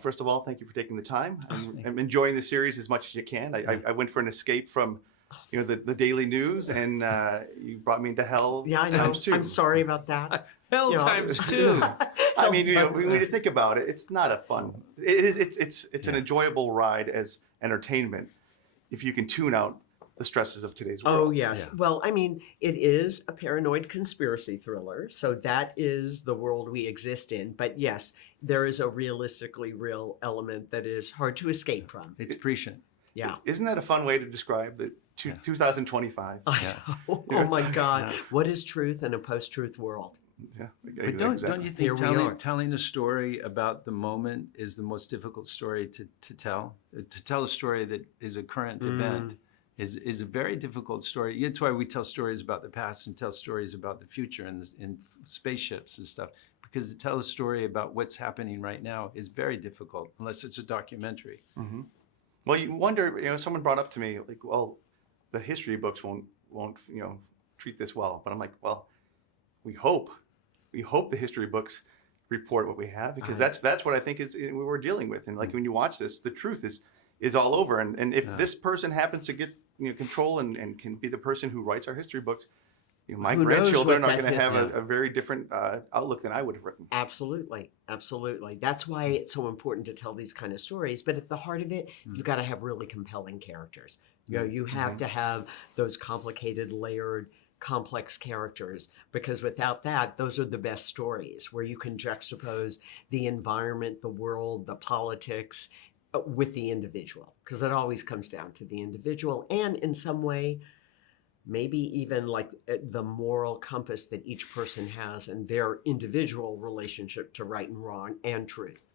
First of all, thank you for taking the time. I'm enjoying the series as much as you can. I went for an escape from, the daily news, and you brought me into hell. Yeah, I know. times two. I'm sorry about that. Hell times two. I mean, when you think about it, it's not a fun. It's an enjoyable ride as entertainment if you can tune out the stresses of today's world. Oh, yes. Yeah. Well, I mean, it is a paranoid conspiracy thriller, so that is the world we exist in. But yes, there is a realistically real element that is hard to escape from. It's prescient. Yeah. Isn't that a fun way to describe the 2025? I know. Oh my God. What is truth in a post-truth world? Yeah. But don't you think telling a story about the moment is the most difficult story to tell? To tell a story that is a current event is a very difficult story. That's why we tell stories about the past and tell stories about the future and spaceships and stuff. Because to tell a story about what's happening right now is very difficult, unless it's a documentary. Mm-hmm. Well, you wonder, someone brought up to me, like, well, the history books won't treat this well. But I'm like, well, we hope the history books report what we have, because that's what I think we're dealing with. And like when you watch this, the truth is all over. And if this person happens to get control and can be the person who writes our history books, my grandchildren are going to have a very different outlook than I would have written. Absolutely. Absolutely. That's why it's so important to tell these kind of stories. But at the heart of it, you've got to have really compelling characters. You have to have those complicated, layered, complex characters, because without that, those are the best stories, where you can juxtapose the environment, the world, the politics with the individual, because it always comes down to the individual, and in some way, maybe even like the moral compass that each person has and their individual relationship to right and wrong and truth.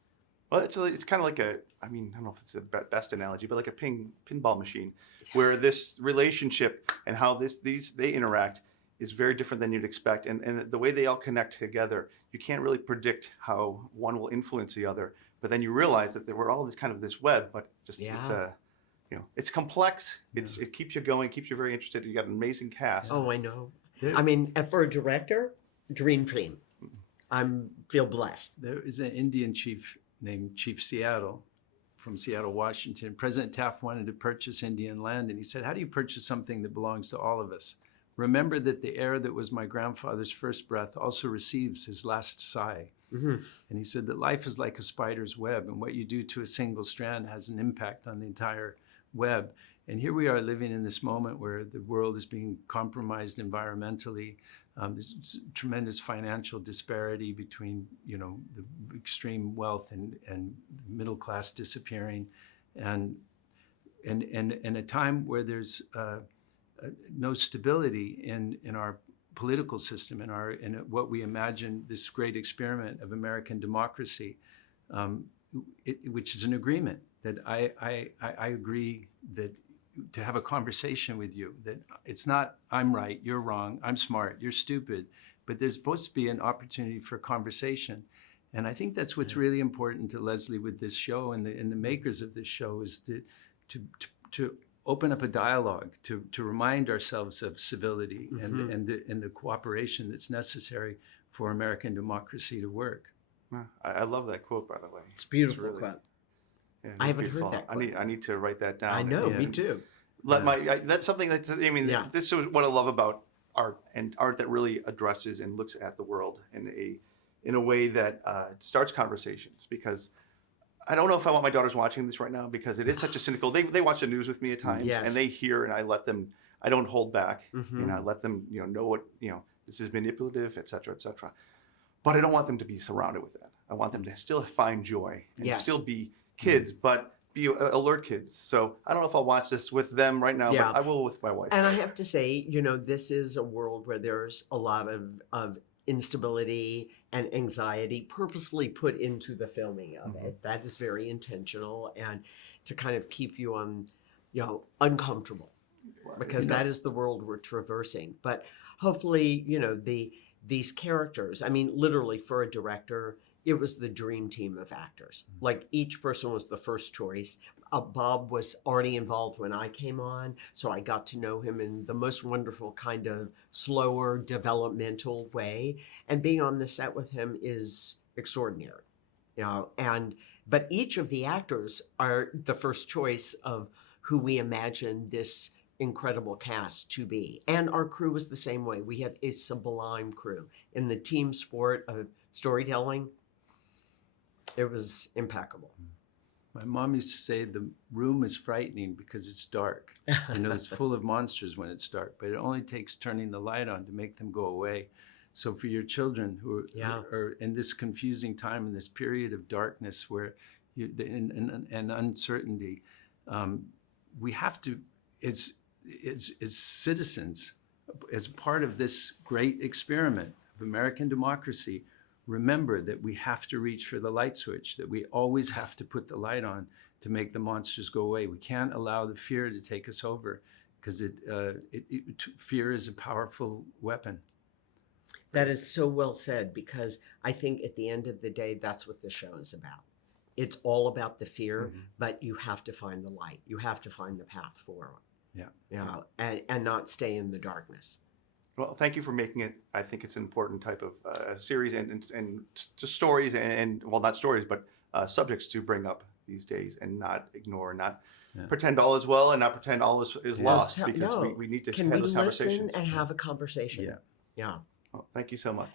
Well, it's kind of like I don't know if it's the best analogy, but like a pinball machine, where this relationship and how they interact is very different than you'd expect. And the way they all connect together, you can't really predict how one will influence the other. But then you realize that we're all this web, but it's complex. It keeps you going, keeps you very interested. You got an amazing cast. Oh, I know. I mean, for a director, dream team. I feel blessed. There is an Indian chief named Chief Seattle from Seattle, Washington. President Taft wanted to purchase Indian land, and he said, how do you purchase something that belongs to all of us? Remember that the air that was my grandfather's first breath also receives his last sigh. Mm-hmm. And he said that life is like a spider's web, and what you do to a single strand has an impact on the entire web. And here we are living in this moment where the world is being compromised environmentally. There's tremendous financial disparity between, the extreme wealth and middle class disappearing, and a time where there's no stability in our political system, in what we imagine this great experiment of American democracy, which is an agreement that I agree that to have a conversation with you, that it's not I'm right, you're wrong, I'm smart, you're stupid, but there's supposed to be an opportunity for conversation. And I think that's what's really important to Leslie with this show and the makers of this show, is to open up a dialogue, to remind ourselves of civility and the cooperation that's necessary for American democracy to work. I love that quote, by the way. It's a beautiful quote. Yeah, I haven't heard that quote. I need to write that down. I know, me too. That's something that's, this is what I love about art, and art that really addresses and looks at the world in a way that starts conversations. Because I don't know if I want my daughters watching this right now, because it is such a cynical, they watch the news with me at times, and they hear, and I don't hold back, I let them, know what, this is manipulative, et cetera, et cetera. But I don't want them to be surrounded with that. I want them to still find joy and still be kids, but be alert kids. So I don't know if I'll watch this with them right now, but I will with my wife. And I have to say, this is a world where there's a lot of instability and anxiety purposely put into the filming of it. That is very intentional, and to kind of keep you on, uncomfortable, because that is the world we're traversing. But hopefully, these characters, literally for a director, it was the dream team of actors. Like, each person was the first choice. Bob was already involved when I came on, so I got to know him in the most wonderful kind of slower, developmental way. And being on the set with him is extraordinary, and But each of the actors are the first choice of who we imagine this incredible cast to be. And our crew was the same way. We had a sublime crew. In the team sport of storytelling, it was impeccable. My mom used to say the room is frightening because it's dark. It's full of monsters when it's dark, but it only takes turning the light on to make them go away. So for your children who are in this confusing time, in this period of darkness where and uncertainty, we have to, as citizens, as part of this great experiment of American democracy, remember that we have to reach for the light switch, that we always have to put the light on to make the monsters go away. We can't allow the fear to take us over, because fear is a powerful weapon. That is so well said, because I think at the end of the day, that's what the show is about. It's all about the fear, but you have to find the light. You have to find the path forward. And not stay in the darkness. Well, thank you for making it. I think it's an important type of series and just stories and well, not stories, but subjects to bring up these days and not ignore, not pretend all is well and not pretend all is lost, because we need to have those conversations. Listen and have a conversation? Yeah. Well, thank you so much.